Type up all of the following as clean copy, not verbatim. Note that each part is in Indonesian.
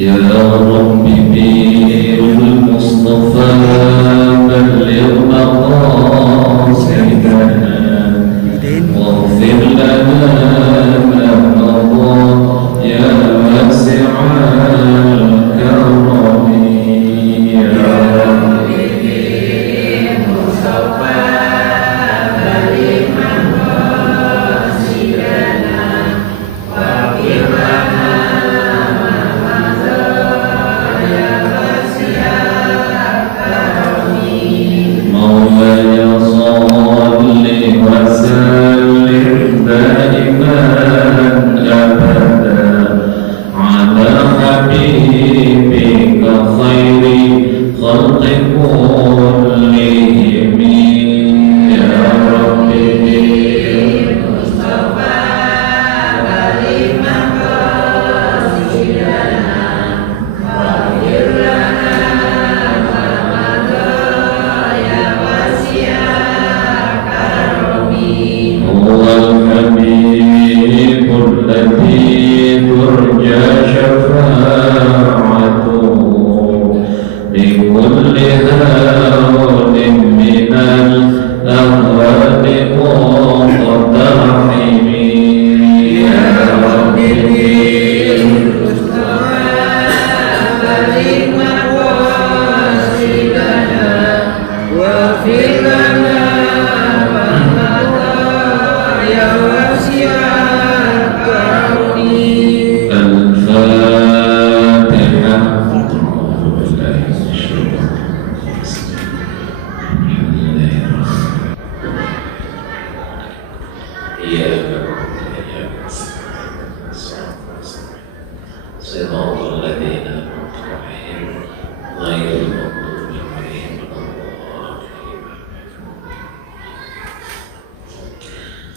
يا رب بالمصطفى بلغ مقاصدنا واغفر لنا ما مضى يا واسع الكرم يا رب بالمصطفى بلغ مقاصدنا واغفر لنا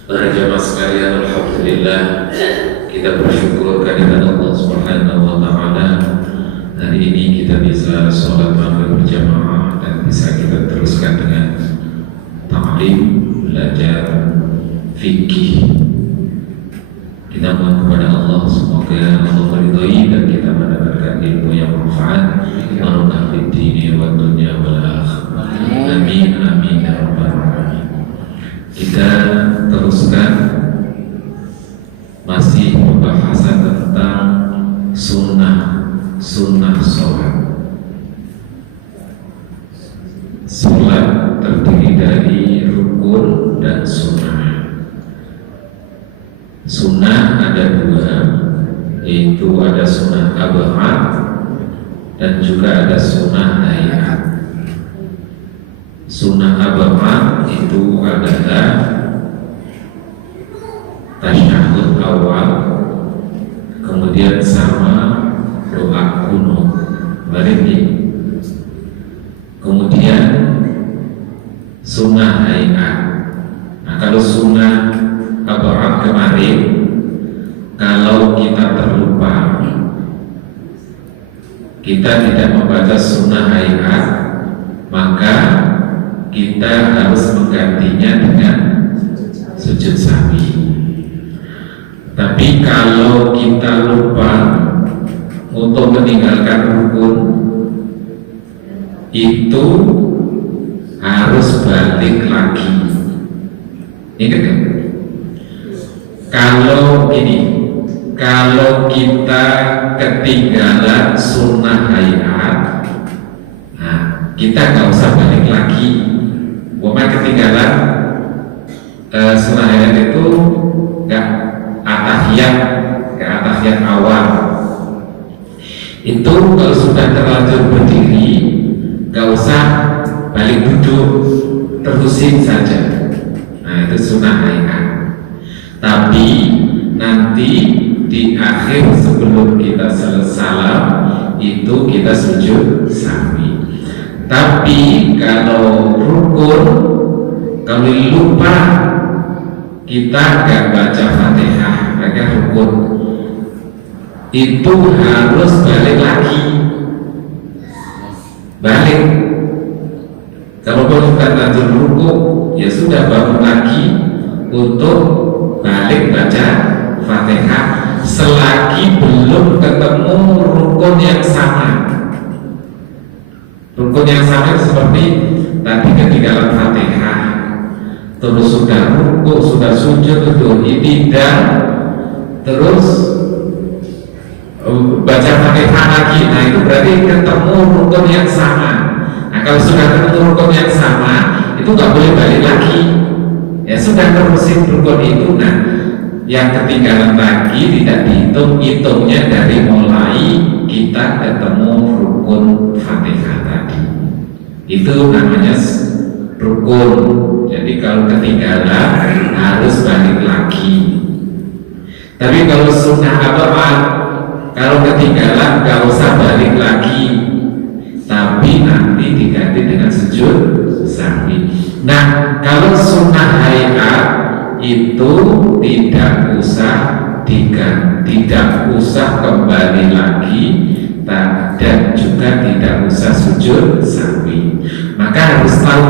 Para jemaah sekalian, alhamdulillah kita bersyukur kehadirat Allah Subhanahu wa taala. Hari ini kita bisa sholat maghrib berjamaah dan bisa kita teruskan dengan ta'lim, belajar fikih. Kita mohon kepada Allah semoga Allah meridhai dan kita mendapatkan ilmu yang bermanfaat, barokah fid dini wa dunya wal akhirah. Amin amin ya rabbal alamin. Kita teruskan masih pembahasan tentang sunnah sholat. Sholat terdiri dari rukun dan sunnah. Sunnah ada dua, yaitu ada sunnah abad dan juga ada sunnah hayat. Sunnah abad itu adalah tasyahud awal, kemudian sama doa kunut bareng. Kemudian sunnah hayat. Nah, kalau sunnah abad kemarin, kalau kita terlupa, kita tidak membaca sunnah hayat, maka kita harus menggantinya dengan sujud sahwi. Tapi kalau kita lupa untuk meninggalkan rukun, itu harus balik lagi. Ingat kan? Kalau kita ketinggalan sunnah hayat, nah, kita nggak usah balik lagi. Ketinggalan sunnah hayat itu nggak atahiyat awal. Itu kalau sudah terlanjur berdiri, nggak usah balik duduk, terusin saja. Nah, itu sunnah hayat. Tapi nanti di akhir sebelum kita salam itu kita sujud sahwi. Tapi kalau rukun, kalau lupa kita nggak baca Fatihah, mereka rukun, itu harus balik lagi. Kalau sudah lanjut ruku, ya sudah bangun lagi untuk balik baca Fatihah selagi belum ketemu rukun yang sama. Rukun yang sama seperti tadi ketinggalan Fatihah, terus sudah rukuk, sudah sujud, itu i'tidal, terus baca Fatihah lagi. Nah itu berarti ketemu rukun yang sama. Nah kalau sudah ketemu rukun yang sama, itu nggak boleh balik lagi. Ya sudah terusin rukun itu. Nah yang ketinggalan lagi tidak dihitung, hitungnya dari mulai kita ketemu rukun Fatihah tadi. Itu namanya rukun. Jadi kalau ketinggalan harus balik lagi. Tapi kalau sunnah apa? Kalau ketinggalan gak usah balik lagi, tapi nanti diganti dengan sujud sahwi. Nah kalau sunnah hayat itu tidak usah diganti, tidak usah kembali lagi, dan juga tidak usah sujud sahwi. Maka harus tahu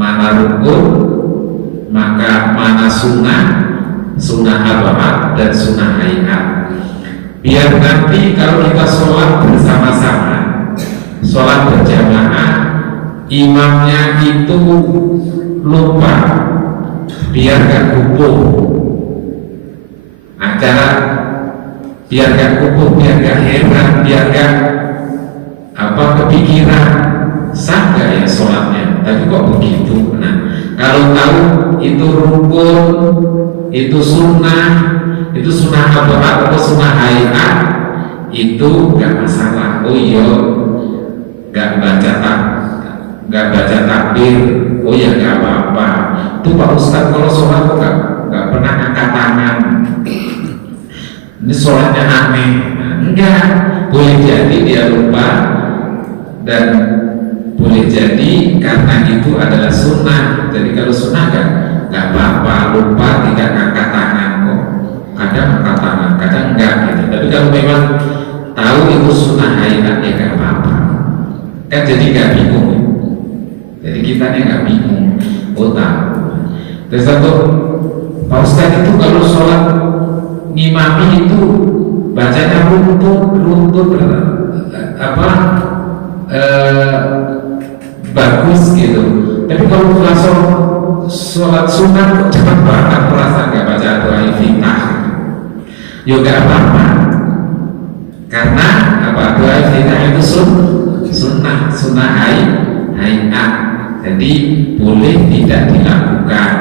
mana rukun, maka mana sunnah, sunnah habahat dan sunnah hayat. Biar nanti kalau kita sholat bersama-sama, sholat berjamaah, imamnya itu lupa, biar gak kumpul acara, biar gak kumpul, biar gak heran, biar gak kepikiran sah gak ya sholatnya, tapi kok begitu. Nah kalau tahu itu rukun, itu sunnah, itu sunnah habahat atau sunnah hayat, itu gak masalah. Oh iya, gak baca takbir, oh ya gak apa-apa. Itu Pak Ustadz kalau sholat kok gak pernah angkat tangan, ini sholatnya aneh. Nah, enggak, boleh jadi dia lupa, dan boleh jadi karena itu adalah sunnah. Jadi kalau sunnah gak apa-apa, lupa tidak angkat tangan kok. Kadang angkat tangan, kadang enggak gitu. Tapi kalau memang tahu itu sunnah hayat ya gak apa-apa. Kan jadi gak bingung. Jadi kita gak bingung. Oh tahu. Terus satu, Pak Ustadz itu kalau sholat ngimami itu bacanya runtut bagus gitu. Tapi kalau langsung sholat sunnah kok cepat banget, merasa nggak baca doa iftitah. Ya nggak apa-apa, karena doa iftitah itu sunnah hayat. Jadi boleh tidak dilakukan,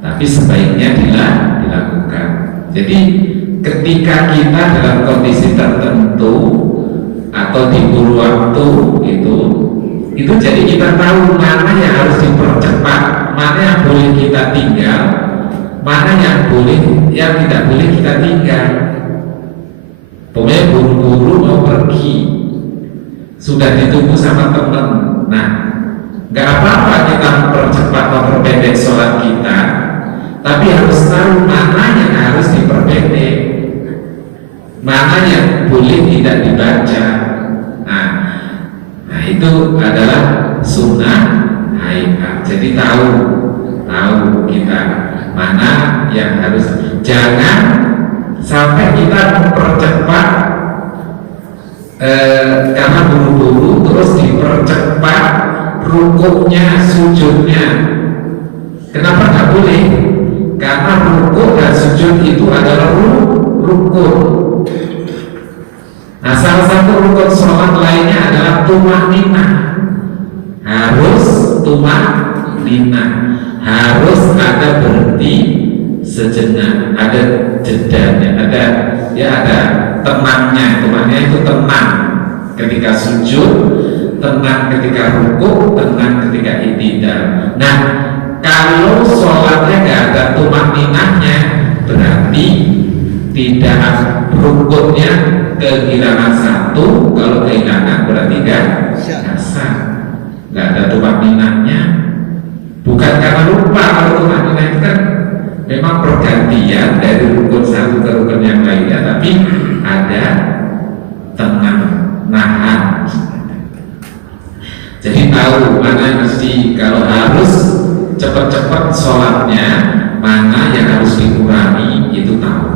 tapi sebaiknya dilakukan. Jadi ketika kita dalam kondisi tertentu atau diburu waktu itu jadi kita tahu mana yang harus dipercepat, mana yang boleh kita tinggal, mana yang tidak boleh kita tinggal. Pokoknya buru-buru mau pergi, sudah ditunggu sama teman. Nah, nggak apa-apa kita mempercepat, memperpendek sholat kita, tapi harus tahu mana yang harus diperpendek, mana yang boleh tidak dibaca. Nah itu adalah sunnah hayat. Jadi tahu kita mana yang harus. Jangan sampai kita mempercepat karena buru-buru terus dipercepat rukuknya, sujudnya. Kenapa nggak boleh? Karena rukuk dan sujud itu adalah rukun. Nah, salah satu rukun sholat lainnya adalah tumaninah. Harus tumaninah, harus ada berhenti sejenak, ada jedanya, ada tenangnya. Tenangnya itu tenang ketika sujud, tenang ketika rukuk, tenang ketika i'tidal. Nah, kalau sholatnya nggak ada tumaninahnya, berarti tidak rukunnya kehilangan satu. Kalau kehilangan berarti nggak sah, nggak ada tumaninahnya. Bukan karena lupa, kalau tumaninah itu kan memang pergantian dari rukun satu ke rukun yang lainnya, tapi ada tenang, nahan. Jadi tahu mana mesti, kalau harus cepat-cepat sholatnya, mana yang harus dikurangi, itu tahu.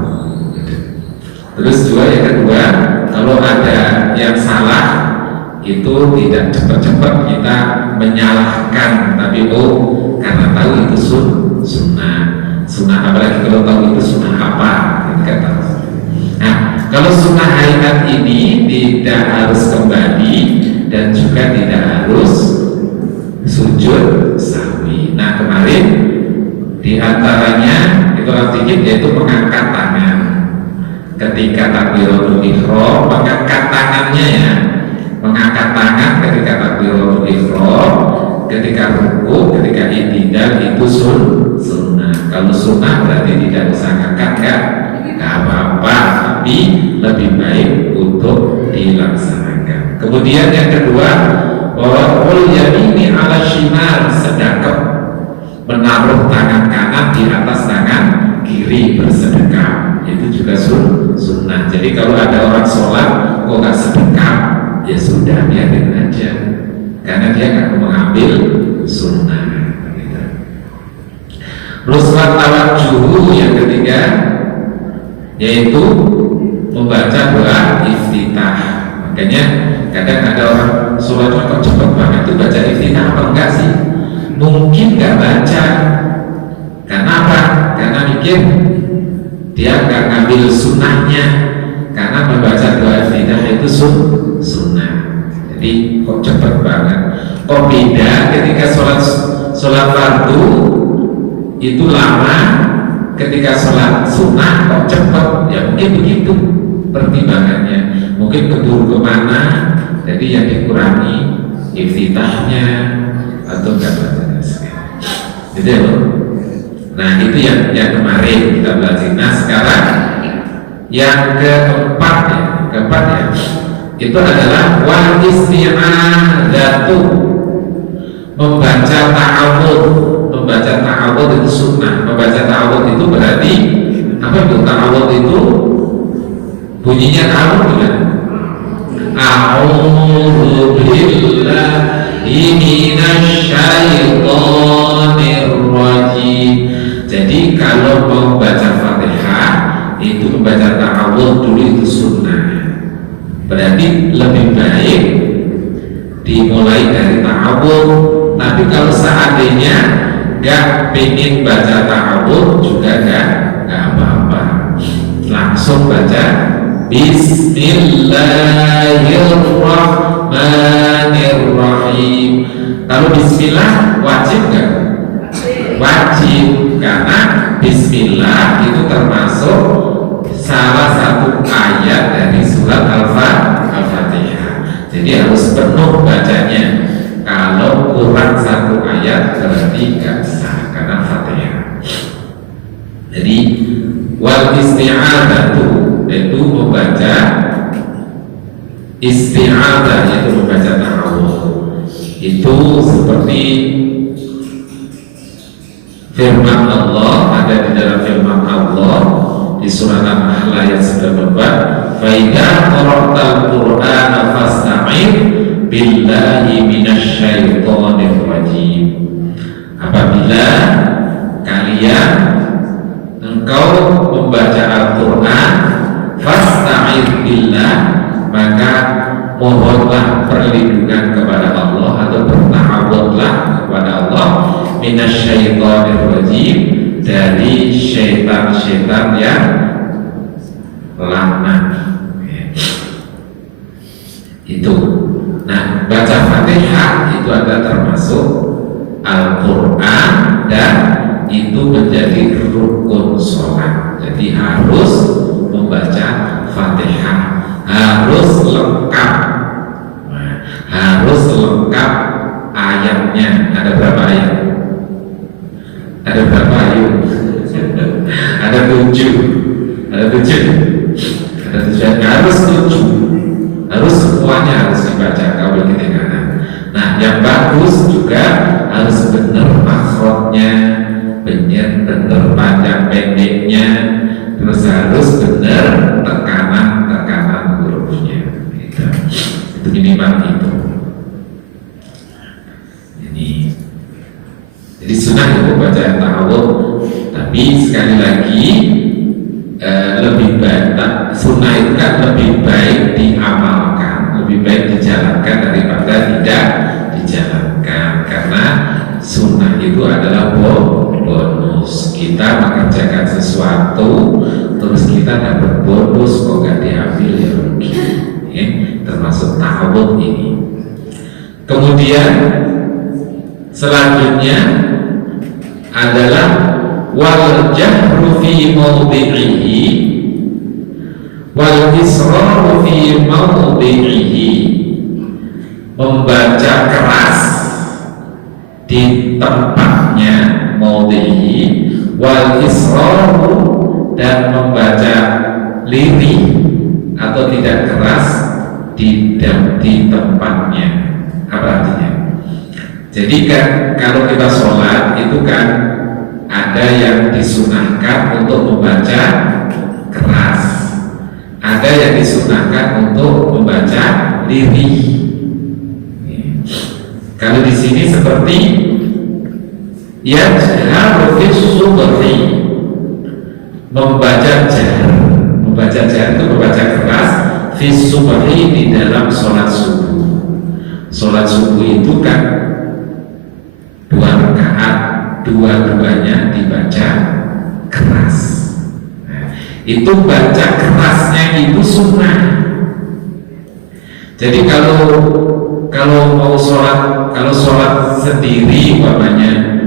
Terus yang kedua, kalau ada yang salah itu tidak cepat-cepat kita menyalahkan, tapi karena tahu itu sunnah, apalagi kalau tahu itu sunnah apa, kita tahu. Nah, kalau sunnah hayat ini tidak harus kembali dan juga tidak harus sujud sahwi. Nah, kemarin di antaranya itu sedikit, yaitu mengangkat tangan ketika takbiratul ihram. Mengangkat tangannya ya, mengangkat tangan ketika takbiratul ihram, ketika rukuk, ketika i'tidal, itu sunnah. Kalau sunnah berarti tidak usah ngangkat, nggak apa-apa, tapi lebih baik untuk dilaksanakan. Kemudian yang kedua, bahwa yamini ala shimal, sedekap, menaruh tangan kanan di atas tangan kiri bersedekah, itu juga sunnah. Jadi kalau ada orang sholat kok nggak sedekah, ya sudah, biarin aja, karena dia nggak mengambil sunnah. Terus tawajuh yang ketiga, yaitu membaca doa iftitah. Makanya kadang ada orang sholat kok cepet banget, itu baca iftitah apa enggak sih? Mungkin nggak baca. Karena apa? Karena mikir dia nggak ngambil sunnahnya. Karena membaca doa iftitah itu sunnah. Jadi kok cepet banget. Kok beda ketika sholat fardu itu lama, ketika sholat sunnah kok cepet. Ya mungkin begitu pertimbangannya. Mungkin keburu kemana, jadi yang dikurangi iftitahnya atau enggak bacanya sekali. Gitu ya, Bro? Nah, itu yang kemarin kita bahas. Nah, sekarang yang keempat ya, itu adalah wal isti'adzatu, membaca ta'awudz. Membaca ta'awudz itu sunnah. Membaca ta'awudz itu berarti apa itu? Ta'awudz itu bunyinya ta'awudz gimana? A'udzu billahi minasy syaithanir rajim. Jadi kalau mau baca Fatihah itu membaca ta'awudz dulu, itu sunnah. Berarti lebih baik dimulai dari ta'awudz. Tapi kalau seandainya gak pengen baca ta'awudz juga gak apa-apa, langsung baca Bismillahirrahmanirrahim. Kalau bismillah wajib gak? Wajib, karena bismillah itu termasuk salah satu ayat dari surat Al-Fatihah. Jadi harus penuh bacanya. Kalau kurang satu ayat berarti gak sah, karena Fatihah. Jadi wal isti'adzatu, yaitu membaca isti'adzah, yaitu membaca ta'awudz. Itu seperti firman Allah, ada di dalam firman Allah di surat An-Nahl ayat 94, fa idza qara'tal qur'ana fasta'id billahi minasyaitonir rajim. Apabila kalian engkau membaca Al-Quran, fasta'id billah, maka mohonlah perlindungan kepada Allah atau berta'awudlah kepada Allah, minasyaitonir rajim, dari syaitan-syaitan yang laknat. Itu. Nah, baca Fatihah itu adalah termasuk Al-Quran dan itu menjadi rukun sholat. Jadi harus membaca Fatihah, harus lengkap. Nah, harus lengkap ayatnya. Ada berapa ayat? Ada berapa ayat? Ada 7. Ada 7. Harus 7. Harus semuanya harus dibaca kalau ketinggalan. Nah, yang bagus juga harus benar makhrajnya, benar panjang pendeknya, terus harus benar tekanan hurufnya. Gitu. Itu minimal itu. Jadi sunnah itu baca ta'awudz, tapi sekali lagi lebih baik sunnah itu kan lebih baik diamalkan, lebih baik dijalankan daripada tidak dijalankan, karena sunnah itu adalah bonus. Kita mengerjakan sesuatu terus kita dapat bonus, kok gak diambil ya rugi, ya, termasuk ta'awud ini. Kemudian selanjutnya adalah wal jahru fi mawdi'ihi wal israru fi mawdi'ihi, membaca keras di tempatnya, mawdi'ihi, wal israru, dan membaca lirih atau tidak keras di tempatnya. Apa artinya? Jadi kan kalau kita sholat itu kan ada yang disunahkan untuk membaca keras, ada yang disunahkan untuk membaca lirih. Kalau di sini seperti yajharu fis subhi, membaca jahr itu membaca keras, fis subhi, di dalam sholat subuh. Sholat subuh itu kan 2 rakaat, dua-duanya dibaca keras. Nah, itu baca kerasnya itu sunnah. Jadi kalau mau sholat, kalau sholat sendiri umpamanya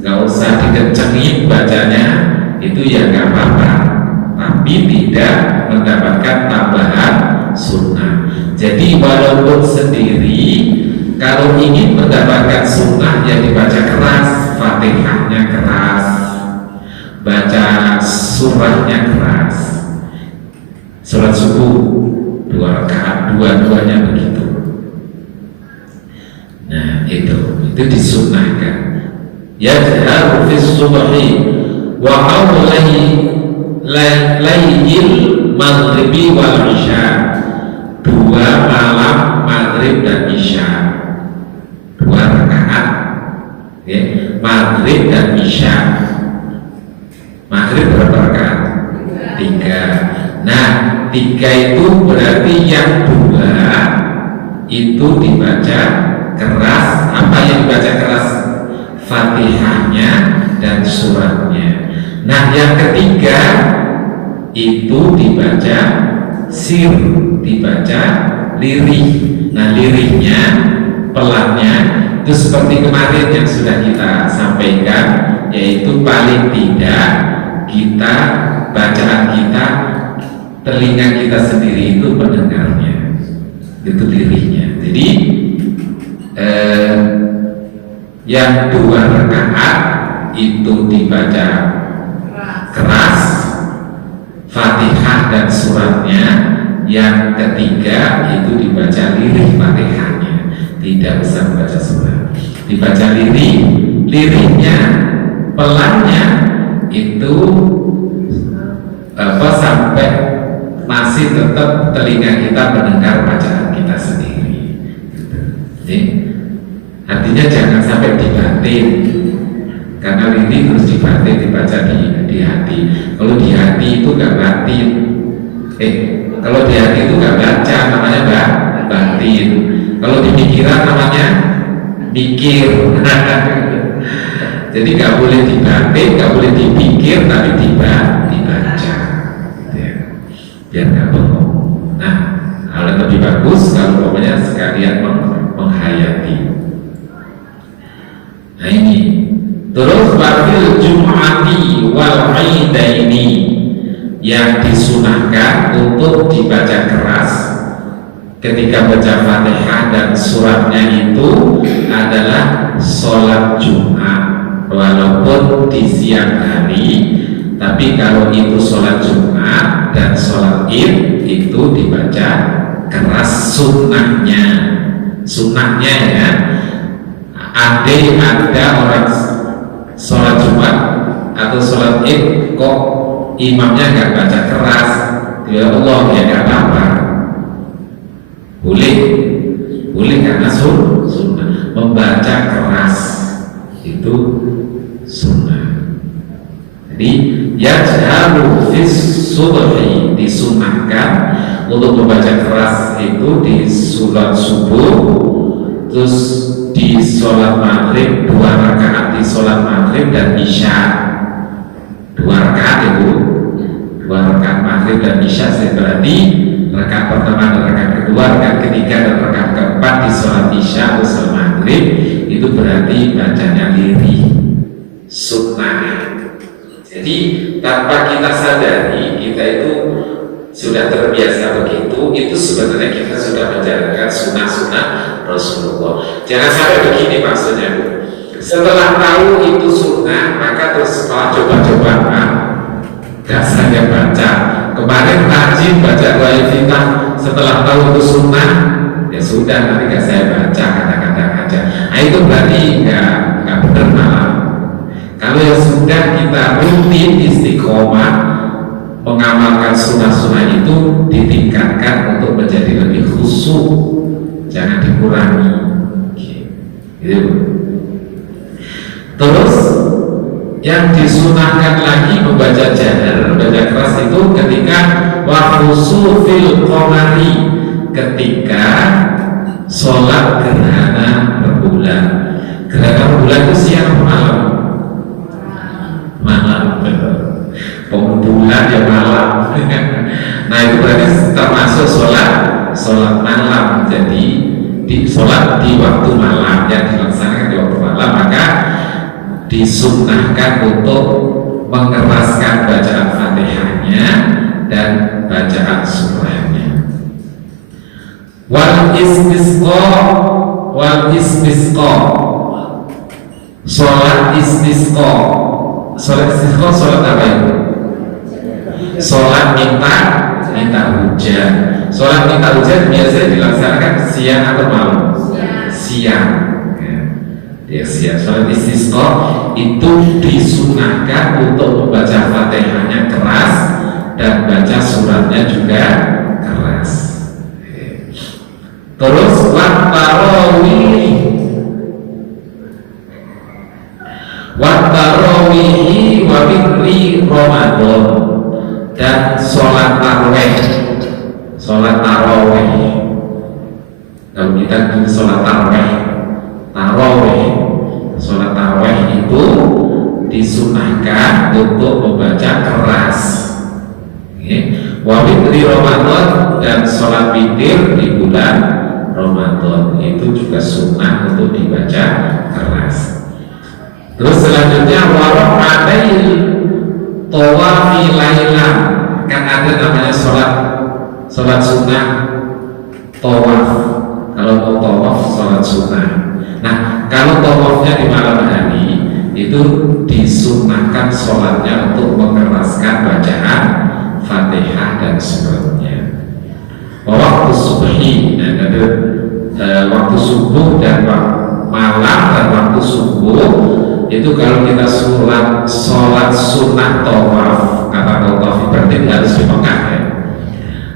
nggak usah dikencengin bacanya, itu ya nggak apa-apa, tapi tidak mendapatkan tambahan sunnah. Jadi walaupun sendiri, kalau ingin mendapatkan sunnah ya dibaca keras, Fatihahnya keras, baca surahnya keras. Sholat subuh 2 rakaat, dua-duanya begitu. Nah itu disunnahkan. Yajharu fis subhi wa layil maghribi wal isya, 2 malam maghrib dan isya, 2 rakaat, ya, maghrib dan isya. Maghrib berapa rakaat? 3. Nah 3 itu berarti yang 2 itu dibaca keras. Apa yang dibaca keras? Fatihahnya dan suratnya. Nah yang 3 itu dibaca sir, dibaca lirih. Nah lirihnya, pelannya itu seperti kemarin yang sudah kita sampaikan, yaitu paling tidak kita, bacaan kita, telinga kita sendiri itu pendengarnya, itu lirihnya. Jadi yang 2 rakaat itu dibaca keras, Fatihah dan suratnya. Yang 3 itu dibaca lirih, Fatihahnya, tidak usah membaca surat, dibaca lirih. Lirihnya, pelannya itu sampai masih tetap telinga kita mendengar bacaan kita sendiri. Jadi, artinya jangan sampai dibatin, karena lirih harus dibatin, dibaca di hati. Kalau di hati itu gak batin, kalau di hati itu gak baca, namanya batin. Kalau di pikiran namanya mikir. Jadi gak boleh dibatin, gak boleh dipikir, tapi dibaca, ya, biar gak bohong. Nah, hal yang lebih bagus kalau pokoknya sekalian menghayati. Nah ini terus wafil jum'ati wal aidaini, yang disunahkan untuk dibaca keras ketika baca Fatihah dan suratnya itu adalah sholat Jumat, walaupun di siang hari, tapi kalau itu sholat Jumat dan sholat Id itu dibaca keras sunnahnya. Sunnahnya ya, ada orang sholat Jumat atau sholat Id kok imamnya nggak baca keras, ya Allah, ya nggak apa-apa, boleh karena sunnah. Membaca keras itu sunnah. Jadi yajharu fis subhi, disunahkan untuk membaca keras itu di sholat subuh, terus di sholat maghrib 2 rakaat di sholat maghrib dan isya, 2 rakaat itu, 2 rakaat maghrib dan isya. Berarti rakaat pertama dan rakaat kedua, rakaat ketiga dan rakaat keempat di sholat isya atau sholat maghrib itu berarti bacanya lirih sunnah. Jadi tanpa kita sadari kita itu sudah terbiasa begitu, itu sebenarnya kita sudah menjalankan sunnah-sunnah Rasulullah. Jangan sampai begini maksudnya, Bu. Setelah tahu itu sunnah, maka terus setelah coba-coba gak saya baca. Kemarin rajin baca doa iftitah, setelah tahu itu sunnah, ya sudah nanti gak saya baca, kadang-kadang aja. Nah itu berarti gak benar malah. Kalau yang sudah kita rutin istiqomah mengamalkan sunnah-sunnah itu, ditingkatkan untuk menjadi lebih khusyuk, jangan dikurangi. Gitu. Terus yang disunahkan lagi membaca jahar, membaca keras itu ketika wahusufil qamari, ketika sholat gerhana rembulan. Gerhana rembulan itu siang malam? Malam, pembulan ya malam. Nah itu berarti termasuk sholat malam. Jadi di sholat di waktu malam, yang dilaksanakan di waktu malam, maka disunnahkan untuk mengeraskan bacaan Fatihahnya dan bacaan surahnya. Wal istisqa, sholat istisqa. Sholat istisqa, sholat apa itu? Sholat minta hujan. Sholat minta hujan biasanya dilaksanakan siang atau malam? Siang. Ya, siang. Sholat istisqa itu disunahkan untuk membaca Fatihahnya keras dan baca suratnya juga keras. Terus Wattarawih wa witri Ramadan, dan sholat tarawih. Kalau kita sholat tarawih itu disunahkan untuk membaca keras. Wa witri Ramadan, dan sholat witir di bulan Ramadan itu juga sunnah untuk dibaca keras. Terus selanjutnya warakatil tawafi lailan, kan ada namanya sholat sunnah tawaf. Kalau mau tawaf sholat sunnah. Nah kalau tawafnya di malam hari itu disunnahkan sholatnya untuk mengeraskan bacaan Fatihah dan suratnya. Waktu subhi, waktu subuh dan malam dan waktu subuh itu kalau kita sholat sunnah tawaf, kata tawaf berarti harus di Mekah ya.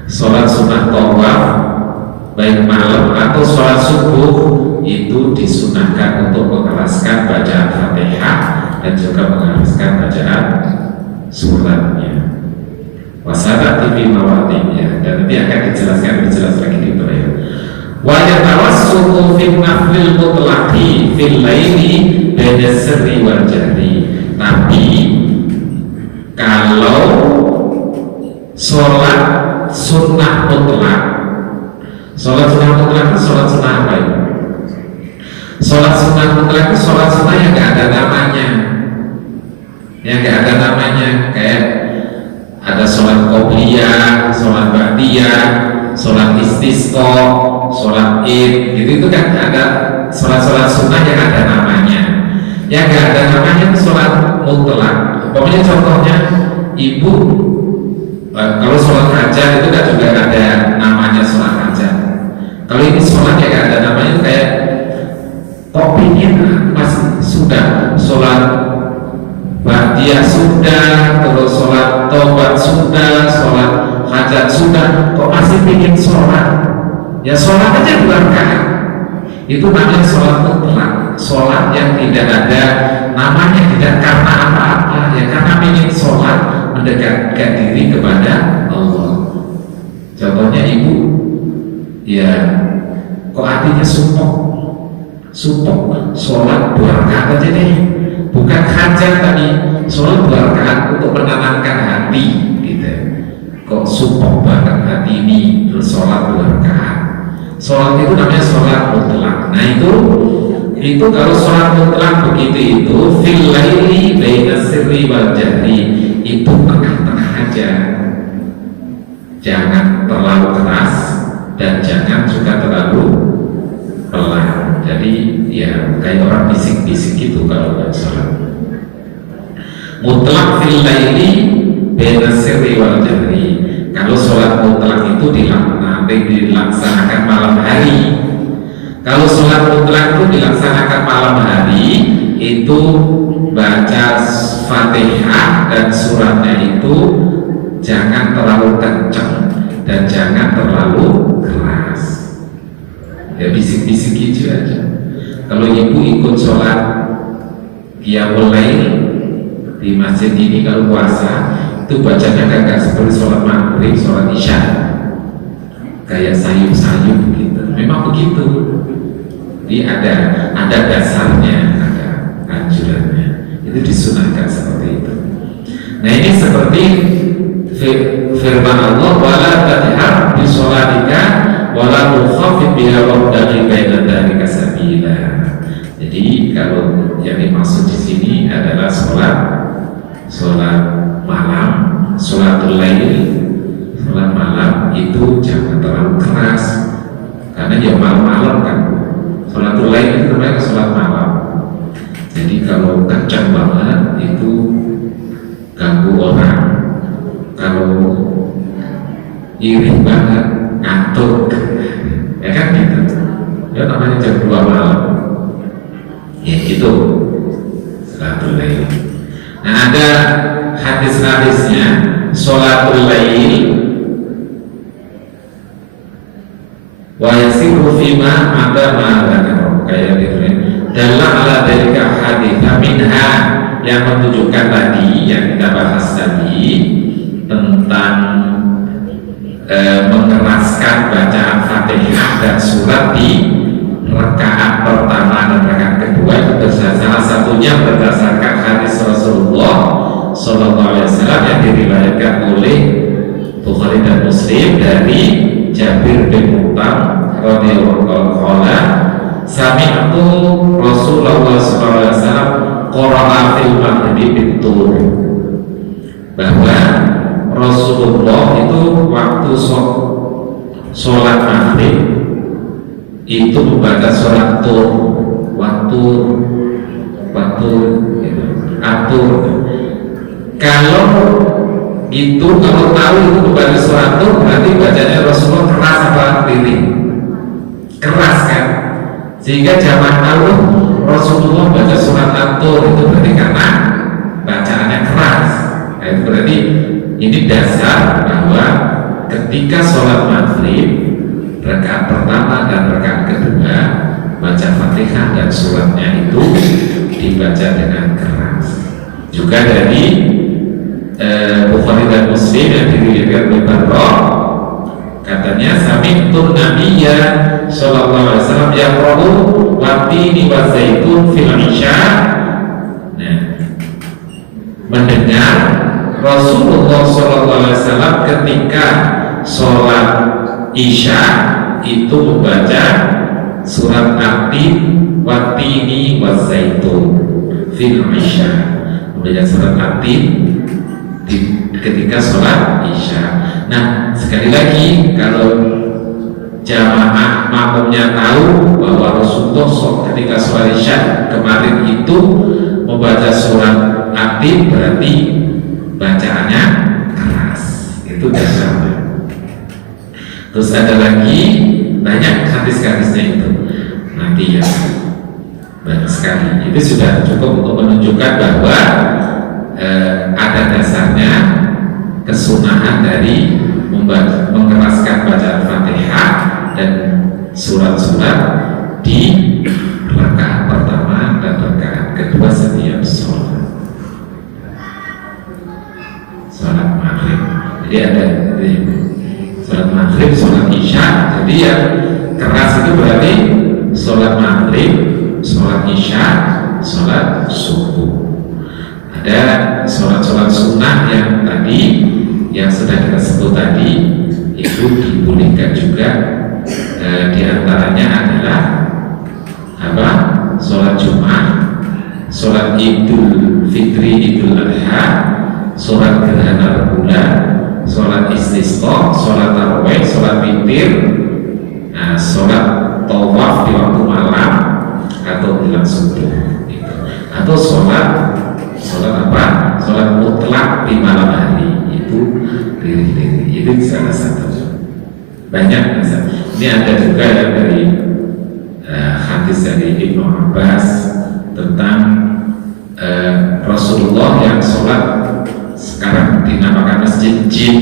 Sholat sunnah tawaf baik malam atau sholat subuh itu disunahkan untuk mengeraskan bacaan Fatihah dan juga mengeraskan bacaan suratnya. Wasada TV mawatinya, dan nanti akan dijelaskan lagi di bawah. Wa yatawassutu fil naflil mutlaqi fil laili baina sirri wal jahri. Tapi kalau sholat sunnah mutlak itu sholat sunnah apa itu? Sholat sunnah mutlak itu sholat sunnah yang nggak ada namanya, kayak ada sholat qobliyah, sholat ba'diyah, sholat istisqa, sholat id, gitu itu kan ada sholat sunnah yang ada namanya. Yang nggak ada namanya itu sholat mutlak. Pokoknya contohnya ibu kalau sholat hajat itu kan juga ada namanya sholat hajat. Kalau ini sholat yang nggak ada namanya kayak kok pingin masih sudah sholat ba'diyah sudah, terus sholat taubat sudah, sholat hajat sudah, kok masih pingin sholat? Ya sholat aja 2 rakaat. Itu namanya sholat mutlak, sholat yang tidak ada namanya, tidak karena apa-apa, ya karena pingin sholat mendekatkan diri kepada Allah. Contohnya ibu, ya kok hatinya sumpok, sholat 2 rakaat aja deh, bukan hajat tadi, sholat 2 rakaat untuk menenangkan hati, gitu. Kok sumpok banget hati ini, terus sholat 2 rakaat. Sholat itu namanya sholat mutlak. Nah itu kalau sholat mutlak begitu itu fil laili baina sirri wal jahri, itu tengah-tengah aja, jangan terlalu keras dan jangan juga terlalu pelan. Jadi ya kayak orang bisik-bisik gitu kalau nggak sholat. Mutlak fil laili baina sirri wal jahri. Kalau sholat mutlak itu dilaksanakan malam hari. Kalau sholat mutlak itu dilaksanakan malam hari, itu baca Fatihah dan suratnya itu jangan terlalu kencang dan jangan terlalu keras. Ya bisik-bisik gitu aja. Kalau ibu ikut sholat qiyamul lail di masjid ini kalau puasa, itu bacanya agak seperti sholat maghrib, sholat isya, kayak sayup-sayup gitu. Memang begitu. Jadi ada dasarnya, ada anjurannya. Itu disunahkan seperti itu. Nah ini seperti firman Allah, wala tadhar bi sholatika wala tukhafid biha wabtaghi baina dzalika sabila. Jadi kalau yang dimaksud di sini adalah sholat malam, sholatul lail, sholat malam itu jangan terlalu keras, karena ya malam-malam kan. Sholatul lail itu namanya sholat malam. Jadi kalau kencang banget itu ganggu orang. Kalau iri banget ngantuk, ya kan gitu. Ya namanya jam 2 malam. Ya gitu. Sholatul lail. Nah ada hadis-hadisnya sholatul lail wa yasiru fima ada ma'adana kayak gitu ya. Dalam ala dalika haditha minha, yang menunjukkan tadi yang kita bahas tadi tentang mengeraskan bacaan Fatihah dan surat di rakaat pertama dan rakaat kedua. Itu salah satunya berdasarkan hadis Rasulullah Sallallahu Alaihi Wasallam yang diriwayatkan oleh Bukhari dan Muslim dari Jabir bin Mut'im radhiyallahu anhu, sami'tu Rasulullah sallallahu alaihi wasallam qara'a fil maghribi bit-tur, bahwa Rasulullah itu waktu sholat maghrib itu membaca surat tur, atur. Kalau tahu itu membaca surat tur, berarti bacanya Rasulullah keras apa lirik? Keras kan? Sehingga zaman tahu Rasulullah baca surat atur itu berarti karena bacaannya keras. Nah, itu berarti ini dasar bahwa ketika sholat maghrib rakaat pertama dan rakaat kedua baca Fatihah dan suratnya itu dibaca dengan keras. Juga dari Bukhari dan Muslim yang diriwayatkan oleh Barrah, katanya sami'tu Nabiyya sallallahu alaihi wasallam yaqra'u watini wa zaitun fil isya. Nah, mendengar Rasulullah sallallahu alaihi wasallam ketika sholat isya itu membaca surat At-Tin watini wa zaitun fil isya, membaca surat At-Tin ketika sholat isya. Nah sekali lagi, kalau jamaah makmumnya tahu bahwa Rasulullah ketika sholat isya kemarin itu membaca surat At-Tin, berarti bacaannya keras. Itu dasarnya. Terus ada lagi banyak hadis-hadisnya itu nanti ya, banyak sekali. Itu sudah cukup untuk menunjukkan bahwa ada dasarnya kesunahan dari mengeraskan bacaan Fatihah dan surat-surat di rakaat pertama dan rakaat kedua setiap sholat. Jadi ada sholat maghrib, sholat isya. Jadi yang keras itu berarti sholat maghrib, sholat isya, sholat subuh. Ada sholat-sholat sunnah yang tadi, yang sudah kita sebut tadi, itu dibolehkan juga. Di antaranya adalah apa? Sholat Jumat, sholat Idul Fitri, Idul Adha, sholat gerhana rembulan, sholat istisqa, sholat tarawih, sholat witir, sholat tawaf di waktu malam atau bulan subuh, atau sholat apa? Sholat mutlak di malam hari, itu diri-diri, itu salah satu. Banyak misalnya. Ini ada juga yang dari hadis dari Ibnu Abbas tentang Rasulullah yang sholat sekarang dinamakan masjid jin,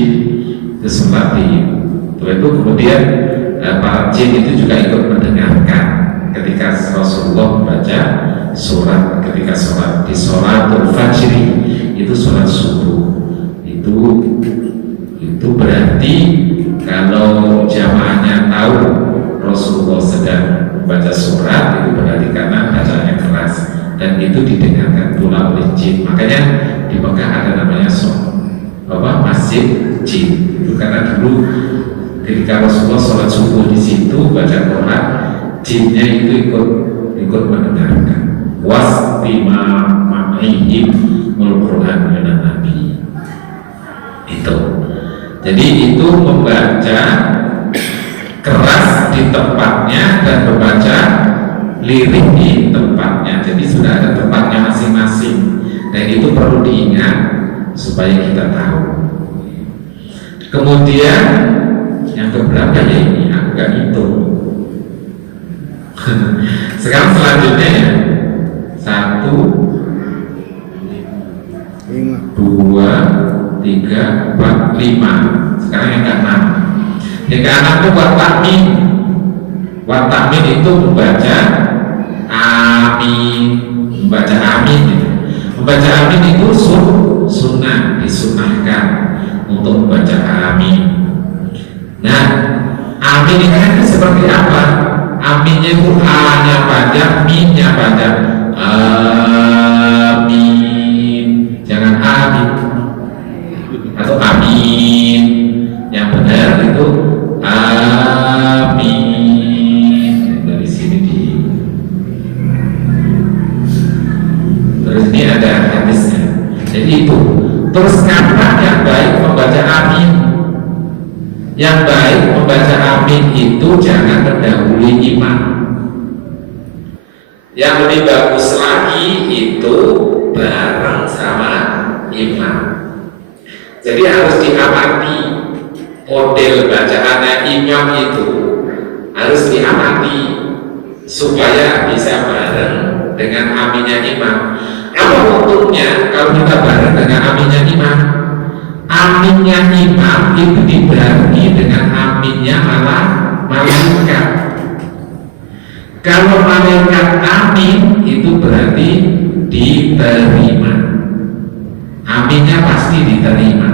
itu sholat di itu kemudian para jin itu juga ikut mendengarkan ketika Rasulullah membaca surat ketika sholat di sholatul fajri, itu sholat subuh. Itu berarti kalau jamaahnya tahu Rasulullah sedang membaca surat, itu berarti karena bacanya keras dan itu didengarkan pula oleh jin. Makanya di Mekah ada namanya masjid jin. Itu karena dulu ketika Rasulullah sholat subuh di situ baca Quran, jinnya itu ikut mendengarkan. Wastima ma'ihim Quran dengan Nabi. Itu. Jadi itu membaca keras di tempatnya dan membaca lirik di tempatnya. Jadi sudah ada tempatnya masing-masing. Dan itu perlu diingat supaya kita tahu. Kemudian yang keberapa ya ini? Aku gak hitung. Sekarang selanjutnya ya. 1, 2, 3, 4, 5. Sekarang yang ke-6. Yang ke-6 itu watakmin. Watakmin itu membaca amin. Membaca amin gitu. Membaca amin itu sunnah, disunahkan untuk membaca amin. Nah, amin ini seperti apa? Aminnya itu A-nya panjang, min-nya panjang. Amin. Jangan amin atau amin. Yang benar itu amin. Dari sini terus ini ada hadisnya. Jadi itu. Terus kata yang baik membaca amin. Yang baik membaca amin itu jangan mendahului imam. Yang lebih bagus lagi itu bareng sama imam. Jadi harus diamati model bacaannya imam itu, harus diamati supaya bisa bareng dengan aminnya imam. Apa untungnya kalau kita bareng dengan aminnya imam? Aminnya imam itu dibarengi dengan aminnya malaikat. Kalau malaikat amin itu berarti diterima. Aminnya pasti diterima.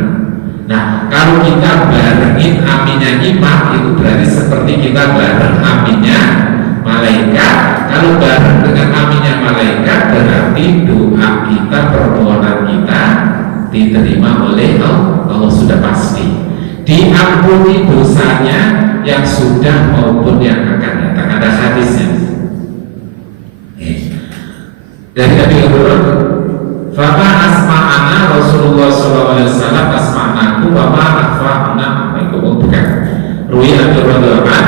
Nah, kalau kita barengin aminnya imam itu berarti seperti kita bareng aminnya malaikat. Kalau bareng dengan aminnya malaikat berarti doa kita, permohonan kita diterima oleh Allah sudah pasti. Diampuni dosanya yang sudah maupun yang akan datang. Ada hadisnya. Dari Nabi Hurairah, "Fama asma'ana Rasulullah SAW asma'naku wa ma akhfa'na alaikum." Bukan. Ruwi Abdurrahman,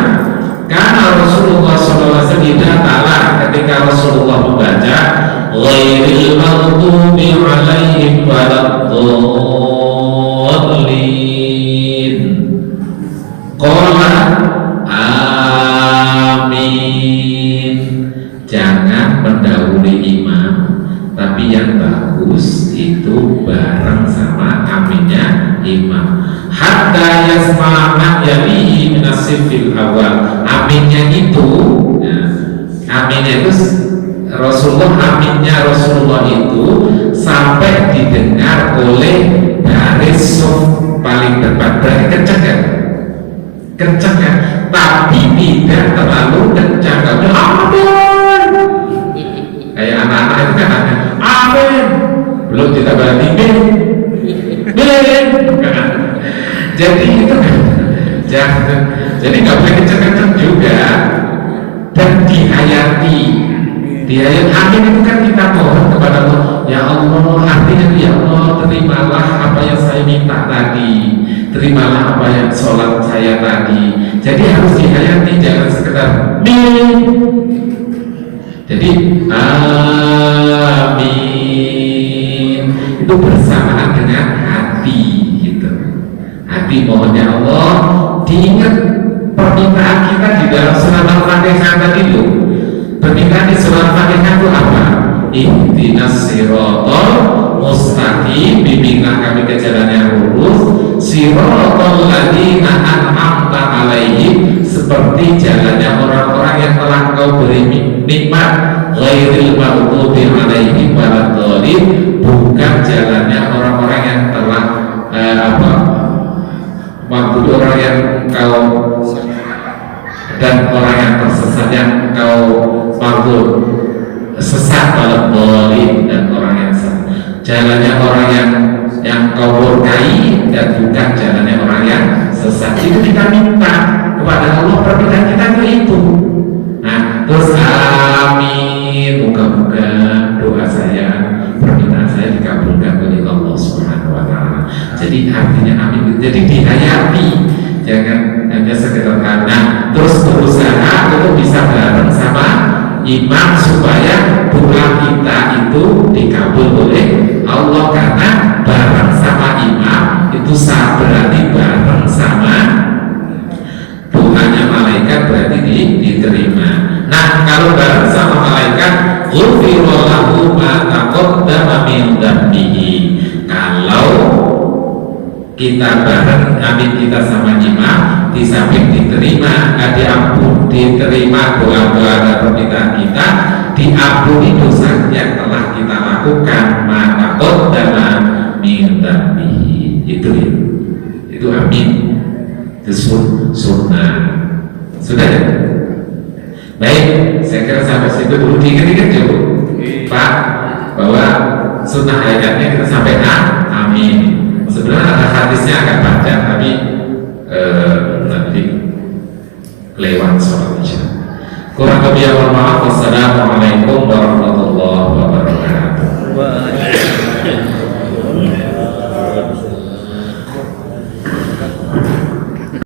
karena Rasulullah SAW tidak kalah ketika Rasulullah membaca ghairil maghdubi alaihim waladdallin. Qala amin. Jangan mendahului imam, tapi yang bagus itu bareng sama aminnya imam. Hatta yasma'na yalihi minasifil awal. Aminnya itu, aminnya itu aminnya Rasulullah itu sampai didengar oleh baris paling depan, berarti kenceng kan? Kenceng kan? Tapi tidak terlalu kencang. Amin. Kayak anak-anak itu kan ada amin. Belum ditambah amin. Jadi itu kan jangan. Jadi nggak boleh kenceng-kenceng juga. Dan dihayati amin itu kan kita mohon kepada Allah, ya Allah, artinya ya Allah, terimalah apa yang saya minta tadi, terimalah apa yang sholat saya tadi. Jadi harus dihayati, jangan sekedar amin. Jadi amin itu bersamaan dengan hati gitu. Hati mohonnya Allah, diingat permintaan kita di dalam surat Al-Fatihah tadi loh. Permintaan di surat Al-Fatihah itu apa? Ihdinas siratal mustaqim, bimbinglah kami ke jalan yang lurus, siratal ladzina an'amta alaihim, seperti jalannya orang-orang yang telah Kau beri nikmat, ghairil maghdubi alaihim waladdallin, bukan jalannya orang-orang yang telah orang yang Kau dan orang yang tersesat yang Kau makhluk sesat, waladdallin, dan orang yang sesat. Jalannya orang yang Kau murkai dan bukan jalannya orang yang sesat. Itu kita minta kepada Allah, permintaan kita itu. Nah, terus amin, moga-moga doa saya, permintaan saya dikabulkan oleh Allah Subhanahu wa Ta'ala. Jadi artinya amin, jadi dihayati, jangan hanya sekedar nah, terus berusaha untuk bisa bareng sama imam supaya doa kita itu dikabul oleh Allah, karena bareng sama imam itu berarti bareng sama doanya malaikat, berarti diterima. Nah, kalau bareng sama malaikat, ghufira lahu ma taqaddama min dhanbihi. Kalau kita bareng amin kita sama imam, di samping diterima, diterima doa-doa dan permintaan kita, diampuni dosa yang telah kita lakukan, ma taqaddama min dhanbihi. Itu amin. Itu sunnah. Sudah ya? Baik, saya kira sampai situ dulu, diingat-ingat dulu Pak, bahwa sunnah ayatnya kita sampai amin. Sebenarnya ada hadisnya agak panjang, tapi nanti lewat sholat isya. Kurang lebih, mohon maaf. Wassalamualaikum warahmatullahi wabarakatuh.